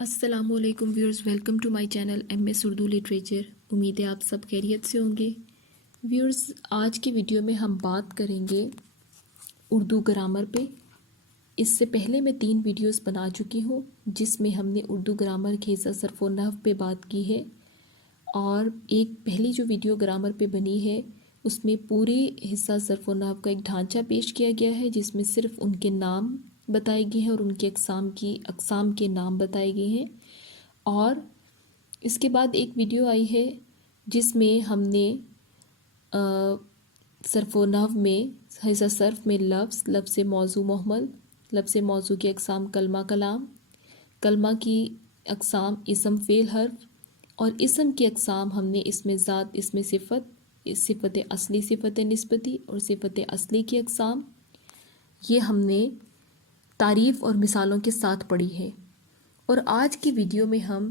अस्सलाम वालेकुम viewers, welcome to my channel MS Urdu literature. उम्मीद है आप सब खैरियत से होंगे। व्यूअर्स, आज की वीडियो में हम बात करेंगे उर्दू ग्रामर पे। इससे पहले मैं 3 वीडियोस बना चुकी हूँ जिसमें हमने उर्दू ग्रामर के हिस्सा सर्फ व नहव पे बात की है, और एक पहली जो वीडियो ग्रामर पे बनी है उसमें पूरे हिस्सा सर्फ व नहव का एक ढांचा पेश किया गया है जिसमें सिर्फ उनके नाम बताए गए हैं और उनके अक़साम के नाम बताए गए हैं। और इसके बाद एक वीडियो आई है जिसमें हमने सर्फ व नहव में हिस्सा सर्फ में लफ्ज़ मौजू मुहम्मल, लफ्ज़ मौजू की अक़साम कलमा कलाम, कलमा की अक़साम इसम फ़ेल हर्फ, और इसम की अक़साम हमने इसमें ज़ात इसमें सिफ़त, सिफ़त असली सिफ़त निस्बती और सिफ़त असली की अक़साम ये हमने तारीफ़ और मिसालों के साथ पढ़ी है। और आज की वीडियो में हम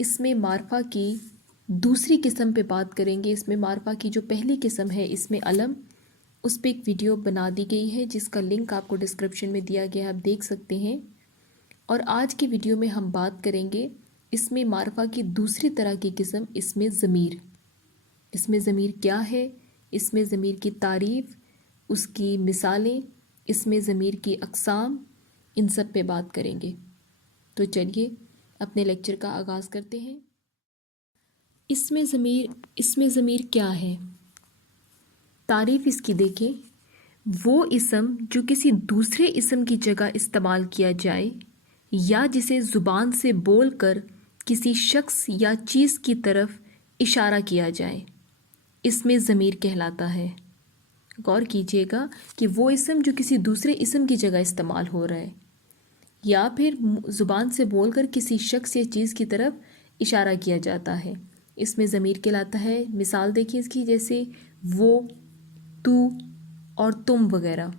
इसमें मारफा की दूसरी किस्म पे बात करेंगे। इसमें मारफा की जो पहली किस्म है इसमें अलम, उस पर एक वीडियो बना दी गई है जिसका लिंक आपको डिस्क्रिप्शन में दिया गया है, आप देख सकते हैं। और आज की वीडियो में हम बात करेंगे इसमें मारफा की दूसरी तरह की किस्म, इसमें ज़मीर। इसमें ज़मीर क्या है, इसमें ज़मीर की तारीफ़, उसकी मिसालें, इसमें ज़मीर की अक़साम, इन सब पे बात करेंगे। तो चलिए अपने लेक्चर का आगाज़ करते हैं। इसमें ज़मीर क्या है? तारीफ़ इसकी देखें, वो इसम जो किसी दूसरे इसम की जगह इस्तेमाल किया जाए या जिसे ज़ुबान से बोलकर किसी शख्स या चीज़ की तरफ इशारा किया जाए, इसमें ज़मीर कहलाता है। गौर कीजिएगा कि वो इसम जो किसी दूसरे इसम की जगह इस्तेमाल हो रहा है या फिर ज़ुबान से बोलकर किसी शख्स या चीज़ की तरफ इशारा किया जाता है, इसमें ज़मीर कहलाता है। मिसाल देखिए इसकी, जैसे वो, तू और तुम वगैरह।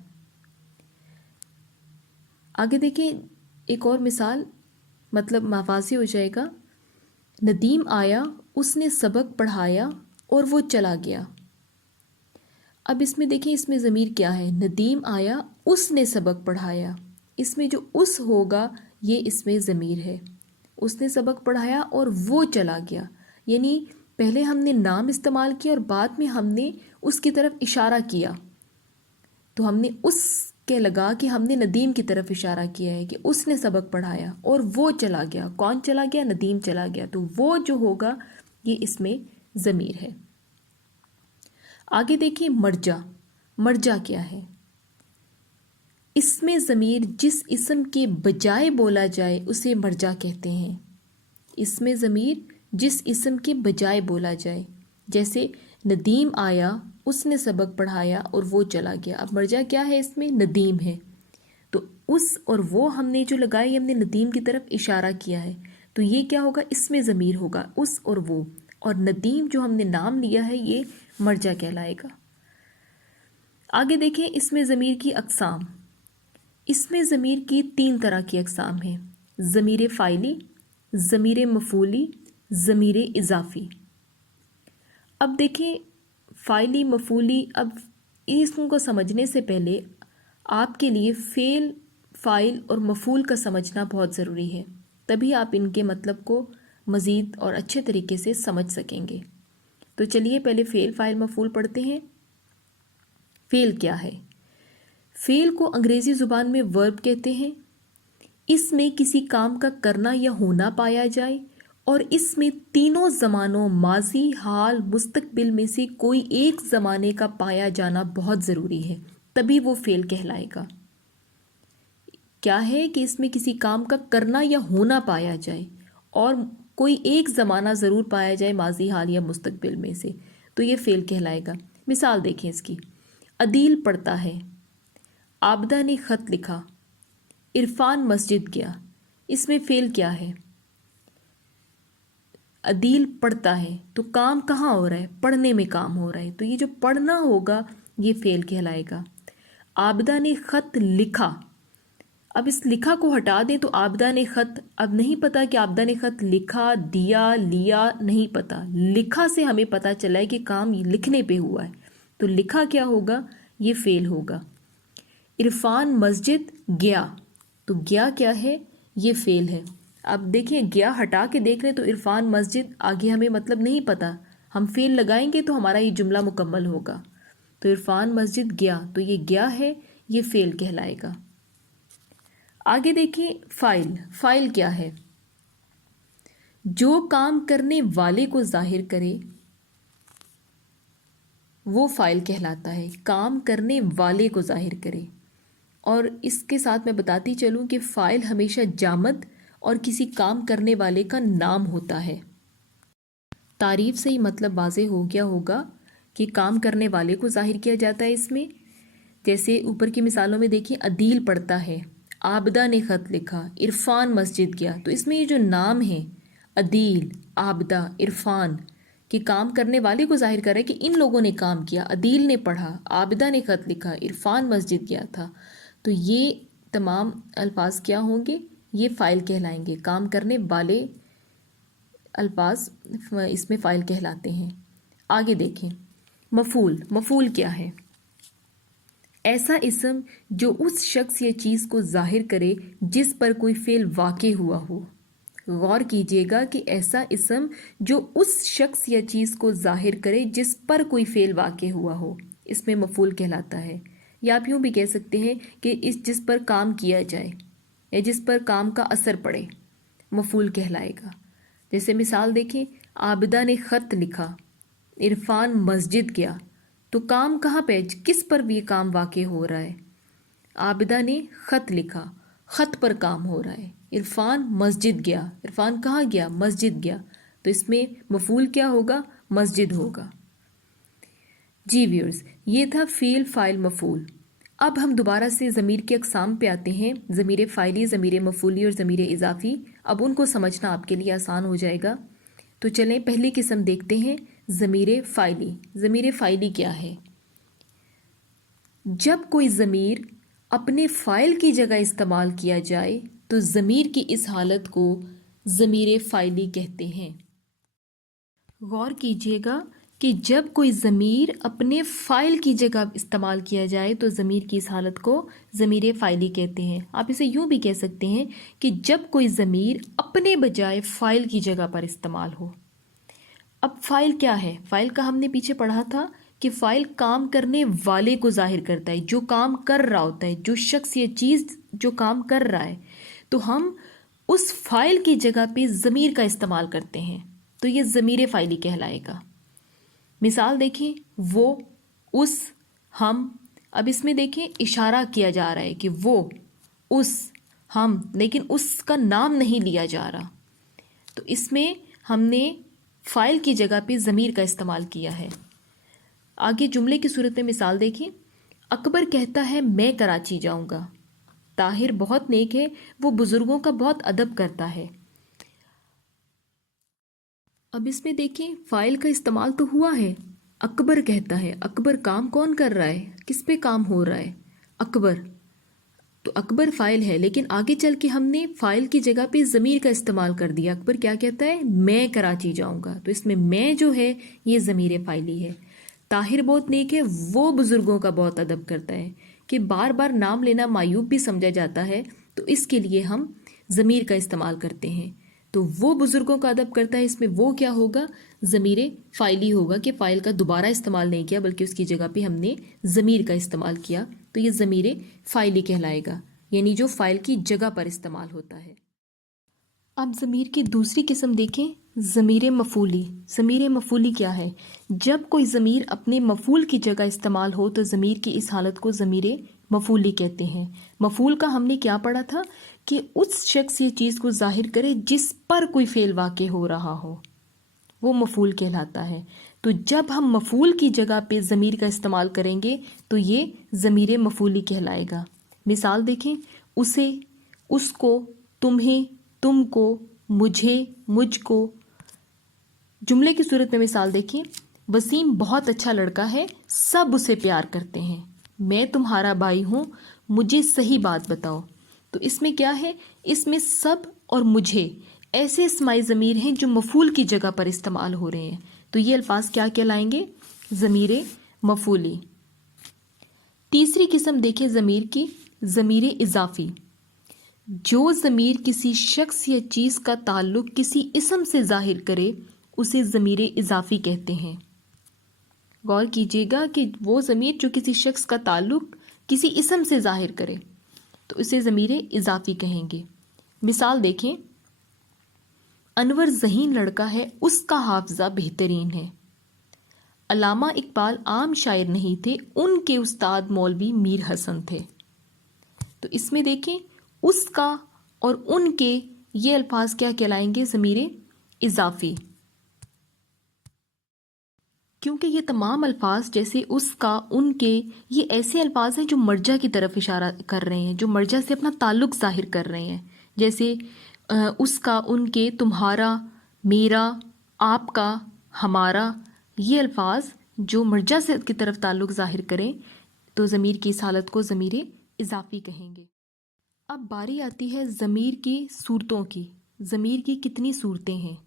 आगे देखिए एक और मिसाल, मतलब वाज़ेह हो जाएगा। नदीम आया, उसने सबक पढ़ाया और वो चला गया। अब इसमें देखिए इसमें ज़मीर क्या है? नदीम आया, उसने सबक पढ़ाया। इसमें जो उस होगा ये इसमें ज़मीर है। उसने सबक पढ़ाया और वो चला गया, यानी पहले हमने नाम इस्तेमाल किया और बाद में हमने उसकी तरफ इशारा किया, तो हमने उस के लगा कि हमने नदीम की तरफ इशारा किया है कि उसने सबक पढ़ाया और वो चला गया। कौन चला गया? नदीम चला गया। तो वो जो होगा ये इसमें ज़मीर है। आगे देखिए मर्जा। मर्जा क्या है? इसमें ज़मीर जिस इसम के बजाय बोला जाए उसे मर्जा कहते हैं। इसमें ज़मीर जिस इसम के बजाय बोला जाए, जैसे नदीम आया, उसने सबक पढ़ाया और वो चला गया। अब मर्जा क्या है? इसमें नदीम है, तो उस और वो हमने जो लगाई, हमने नदीम की तरफ इशारा किया है, तो ये क्या होगा? इसमें ज़मीर होगा उस और वो, और नदीम जो हमने नाम लिया है ये मर्जा कहलाएगा। आगे देखें इसमें ज़मीर की अक़साम। इसमें ज़मीर की 3 तरह की अक़साम हैं: ज़मीर फ़ाइली, ज़मीर मफ़ूली, ज़मीर इज़ाफ़ी। अब देखें फ़ाइली, मफ़ूली, अब इसको समझने से पहले आपके लिए फ़ेल, फ़ाइल और मफ़ूल का समझना बहुत ज़रूरी है, तभी आप इनके मतलब को मज़ीद और अच्छे तरीके से समझ सकेंगे। तो चलिए पहले फ़ेल, फ़ाइल, मफ़ूल पढ़ते हैं। फ़ेल क्या है? फ़ेल को अंग्रेज़ी ज़ुबान में वर्ब कहते हैं। इसमें किसी काम का करना या होना पाया जाए और इसमें तीनों ज़मानों माजी, हाल, मुस्तकबिल में से कोई एक ज़माने का पाया जाना बहुत ज़रूरी है, तभी वो फ़ेल कहलाएगा। क्या है कि इसमें किसी काम का करना या होना पाया जाए और कोई एक ज़माना ज़रूर पाया जाए माजी, हाल या मुस्तकबिल में से, तो ये फ़ेल कहलाएगा। मिसाल देखें इसकी। अदील पढ़ता है, आबदा ने ख़त लिखा, इरफान मस्जिद गया। इसमें फ़ेल क्या है? अदील पढ़ता है, तो काम कहाँ हो रहा है? पढ़ने में काम हो रहा है, तो ये जो पढ़ना होगा ये फ़ेल कहलाएगा। आबदा ने ख़त लिखा, अब इस लिखा को हटा दें तो आबदा ने ख़त, अब नहीं पता कि आबदा ने ख़त लिखा, दिया, लिया, नहीं पता। लिखा से हमें पता चला है कि काम लिखने पे हुआ है, तो लिखा क्या होगा? ये फ़ेल होगा। इरफान मस्जिद गया, तो गया क्या है? ये फ़ेल है। اب دیکھیں گیا ہٹا کے دیکھ رہے تو عرفان مسجد آگے ہمیں مطلب نہیں پتا، ہم فعل لگائیں گے تو ہمارا یہ جملہ مکمل ہوگا. تو عرفان مسجد گیا، تو یہ گیا ہے، یہ فعل کہلائے گا. آگے دیکھیں فاعل. فاعل کیا ہے؟ جو کام کرنے والے کو ظاہر کرے وہ فاعل کہلاتا ہے. کام کرنے والے کو ظاہر کرے. اور اس کے ساتھ میں بتاتی چلوں کہ فاعل ہمیشہ جامد اور کسی کام کرنے والے کا نام ہوتا ہے. تعریف سے ہی مطلب واضح ہو گیا ہوگا کہ کام کرنے والے کو ظاہر کیا جاتا ہے اس میں. جیسے اوپر کی مثالوں میں دیکھیں، عدیل پڑھتا ہے، عابدہ نے خط لکھا، عرفان مسجد گیا. تو اس میں یہ جو نام ہے عدیل، عابدہ، عرفان، کہ کام کرنے والے کو ظاہر کر رہا ہے کہ ان لوگوں نے کام کیا. عدیل نے پڑھا، عابدہ نے خط لکھا، عرفان مسجد گیا تھا. تو یہ تمام الفاظ کیا ہوں گے؟ یہ فاعل کہلائیں گے. کام کرنے والے الفاظ اس میں فاعل کہلاتے ہیں. آگے دیکھیں مفعول. مفعول کیا ہے؟ ایسا اسم جو اس شخص یا چیز کو ظاہر کرے جس پر کوئی فعل واقع ہوا ہو. غور کیجئے گا کہ ایسا اسم جو اس شخص یا چیز کو ظاہر کرے جس پر کوئی فعل واقع ہوا ہو، اس میں مفعول کہلاتا ہے. یا آپ یوں بھی کہہ سکتے ہیں کہ جس پر کام کیا جائے یا جس پر کام کا اثر پڑے، مفعول کہلائے گا. جیسے مثال دیکھیں، عابدہ نے خط لکھا، عرفان مسجد گیا. تو کام کہاں پہ، کس پر بھی کام واقع ہو رہا ہے؟ عابدہ نے خط لکھا، خط پر کام ہو رہا ہے. عرفان مسجد گیا، عرفان کہاں گیا؟ مسجد گیا. تو اس میں مفعول کیا ہوگا؟ مسجد ہوگا. جی ویورز، یہ تھا فعل، فاعل، مفعول. اب ہم دوبارہ سے ضمیر کی اقسام پہ آتے ہیں. ضمیر فاعلی، ضمیر مفعولی اور ضمیر اضافی. اب ان کو سمجھنا آپ کے لیے آسان ہو جائے گا. تو چلیں پہلی قسم دیکھتے ہیں، ضمیر فاعلی. ضمیر فاعلی کیا ہے؟ جب کوئی ضمیر اپنے فاعل کی جگہ استعمال کیا جائے تو ضمیر کی اس حالت کو ضمیر فاعلی کہتے ہیں. غور کیجئے گا کہ جب کوئی ضمیر اپنے فاعل کی جگہ استعمال کیا جائے تو ضمیر کی اس حالت کو ضمیر فاعلی کہتے ہیں. آپ اسے یوں بھی کہہ سکتے ہیں کہ جب کوئی ضمیر اپنے بجائے فاعل کی جگہ پر استعمال ہو. اب فاعل کیا ہے؟ فاعل کا ہم نے پیچھے پڑھا تھا کہ فاعل کام کرنے والے کو ظاہر کرتا ہے، جو کام کر رہا ہوتا ہے، جو شخص یا چیز جو کام کر رہا ہے. تو ہم اس فاعل کی جگہ پہ ضمیر کا استعمال کرتے ہیں، تو یہ ضمیر فاعلی کہلائے گا. مثال دیکھیں، وہ، اس، ہم. اب اس میں دیکھیں اشارہ کیا جا رہا ہے کہ وہ، اس، ہم، لیکن اس کا نام نہیں لیا جا رہا. تو اس میں ہم نے فاعل کی جگہ پہ ضمیر کا استعمال کیا ہے. آگے جملے کی صورت میں مثال دیکھیں، اکبر کہتا ہے میں کراچی جاؤں گا. طاہر بہت نیک ہے، وہ بزرگوں کا بہت ادب کرتا ہے. اب اس میں دیکھیں فاعل کا استعمال تو ہوا ہے، اکبر کہتا ہے. اکبر کام کون کر رہا ہے؟ کس پہ کام ہو رہا ہے؟ اکبر. تو اکبر فاعل ہے، لیکن آگے چل کے ہم نے فاعل کی جگہ پہ ضمیر کا استعمال کر دیا. اکبر کیا کہتا ہے؟ میں کراچی جاؤں گا. تو اس میں جو ہے یہ ضمیر فاعلی ہے. طاہر بہت نیک ہے، وہ بزرگوں کا بہت ادب کرتا ہے. کہ بار بار نام لینا معیوب بھی سمجھا جاتا ہے، تو اس کے لیے ہم ضمیر کا استعمال کرتے ہیں. تو وہ بزرگوں کا ادب کرتا ہے، اس میں وہ کیا ہوگا؟ ضمیر فاعلی ہوگا، کہ فاعل کا دوبارہ استعمال نہیں کیا بلکہ اس کی جگہ پہ ہم نے ضمیر کا استعمال کیا. تو یہ ضمیر فاعلی کہلائے گا، یعنی جو فاعل کی جگہ پر استعمال ہوتا ہے. اب ضمیر کی دوسری قسم دیکھیں، ضمیر مفعولی. ضمیر مفعولی کیا ہے؟ جب کوئی ضمیر اپنے مفعول کی جگہ استعمال ہو تو ضمیر کی اس حالت کو ضمیر مفعولی کہتے ہیں. مفعول کا ہم نے کیا پڑھا تھا کہ اس شخص یا چیز کو ظاہر کرے جس پر کوئی فعل واقع ہو رہا ہو، وہ مفعول کہلاتا ہے. تو جب ہم مفعول کی جگہ پہ ضمیر کا استعمال کریں گے تو یہ ضمیر مفعولی کہلائے گا. مثال دیکھیں، اسے، اس کو، تمہیں، تم کو، مجھے، مجھ کو. جملے کی صورت میں مثال دیکھیں، وسیم بہت اچھا لڑکا ہے، سب اسے پیار کرتے ہیں. میں تمہارا بھائی ہوں، مجھے صحیح بات بتاؤ. تو اس میں کیا ہے؟ اس میں سب اور مجھے ایسے اسمائی ضمیر ہیں جو مفعول کی جگہ پر استعمال ہو رہے ہیں. تو یہ الفاظ کیا کہلائیں گے؟ ضمیر مفعولی. تیسری قسم دیکھیں ضمیر کی، ضمیر اضافی. जो ज़मीर किसी शख्स या चीज़ का ताल्लुक किसी इसम से ज़ाहिर करे उसे ज़मीर इज़ाफ़ी कहते हैं। गौर कीजिएगा कि वो ज़मीर जो किसी शख्स का ताल्लुक किसी इसम से ज़ाहिर करे तो उसे ज़मीर इज़ाफ़ी कहेंगे। मिसाल देखें, अनवर ज़हीन लड़का है, उसका हाफ़ज़ा बेहतरीन है। अल्लामा इकबाल आम शायर नहीं थे, उनके उस्ताद मौलवी मीर हसन थे। तो इसमें देखें, उसका और उनके ये अल्फाज क्या कहलाएंगे? ज़मीर इज़ाफ़ी। क्योंकि ये तमाम अल्फाज जैसे उसका, उनके, ये ऐसे अल्फाज हैं जो मर्जा की तरफ इशारा कर रहे हैं, जो मर्जा से अपना ताल्लुक़ ज़ाहिर कर रहे हैं। जैसे उसका, उनके, तुम्हारा, मेरा, आपका, हमारा, ये अल्फाज जो मर्जा से की तरफ ताल्लुक़ ज़ाहिर करें तो ज़मीर की इस हालत को ज़मीर इज़ाफ़ी कहेंगे। अब बारी आती है ज़मीर की सूरतों की। ज़मीर की कितनी सूरतें हैं?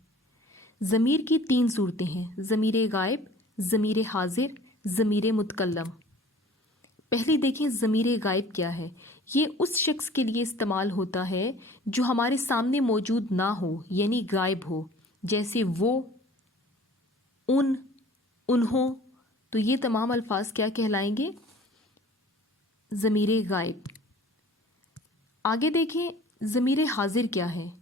ज़मीर की 3 सूरतें हैं, ज़मीर गायब, ज़मीर हाजिर, ज़मीर मुतकल्लम। पहली देखें, ज़मीर गायब क्या है? ये उस शख्स के लिए इस्तेमाल होता है जो हमारे सामने मौजूद ना हो, यानी गायब हो। जैसे वो, उन, उन्हों। तो ये तमाम अल्फाज क्या कहलाएंगे? ज़मीर गायब। आगे देखें, ज़मीर हाजिर क्या है?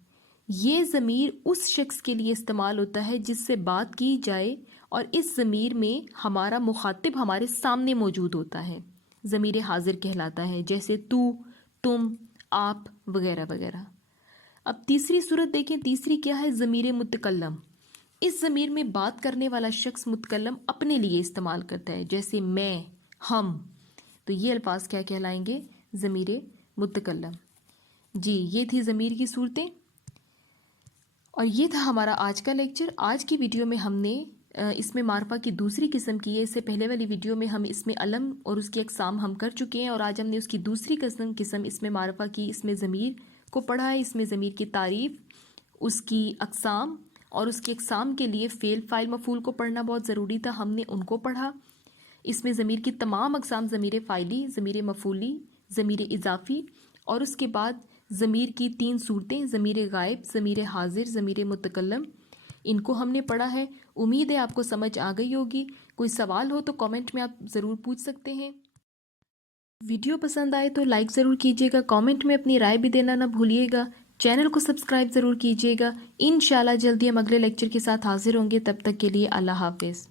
ये ज़मीर उस शख्स के लिए इस्तेमाल होता है जिससे बात की जाए और इस ज़मीर में हमारा मुखातिब हमारे सामने मौजूद होता है, ज़मीर हाजिर कहलाता है। जैसे तू, तुम, आप वगैरह वगैरह। अब तीसरी सूरत देखें, तीसरी क्या है? ज़मीर मुतकल्लम। इस ज़मीर में बात करने वाला शख्स मुतकल्लम अपने लिए इस्तेमाल करता है, जैसे मैं, हम। तो ये अल्फाज क्या कहलाएंगे? ज़मीर मुतकल्लम। जी, ये थी ज़मीर की सूरतें और ये था हमारा आज का लेक्चर। आज की वीडियो में हमने इसमें मारफा की दूसरी किस्म की है। इससे पहले वाली वीडियो में हम इसमें अलम और उसकी अक़साम हम कर चुके हैं और आज हमने उसकी दूसरी किस्म इसमें मारफा की, इसमें ज़मीर को पढ़ा है। इसमें ज़मीर की तारीफ़, उसकी अक़साम और उसकी अक़साम के लिए फ़ेल, फ़ाइल, मफ़ूल को पढ़ना बहुत ज़रूरी था, हमने उनको पढ़ा। इसमें ज़मीर की तमाम अक़साम, ज़मीर फ़ाइली, ज़मीर मफ़ूली, ज़मीर इज़ाफ़ी और उसके बाद ज़मीर की 3 सूरतें, ज़मीर गायब, ज़मीर हाजिर, ज़मीर मुतकल्लम, इनको हमने पढ़ा है। उम्मीद है आपको समझ आ गई होगी। कोई सवाल हो तो कमेंट में आप ज़रूर पूछ सकते हैं। वीडियो पसंद आए तो लाइक ज़रूर कीजिएगा, कमेंट में अपनी राय भी देना ना भूलिएगा। चैनल को सब्सक्राइब ज़रूर कीजिएगा। इंशाल्लाह जल्दी हम अगले लेक्चर के साथ हाजिर होंगे। तब तक के लिए अल्लाह हाफ़िज़।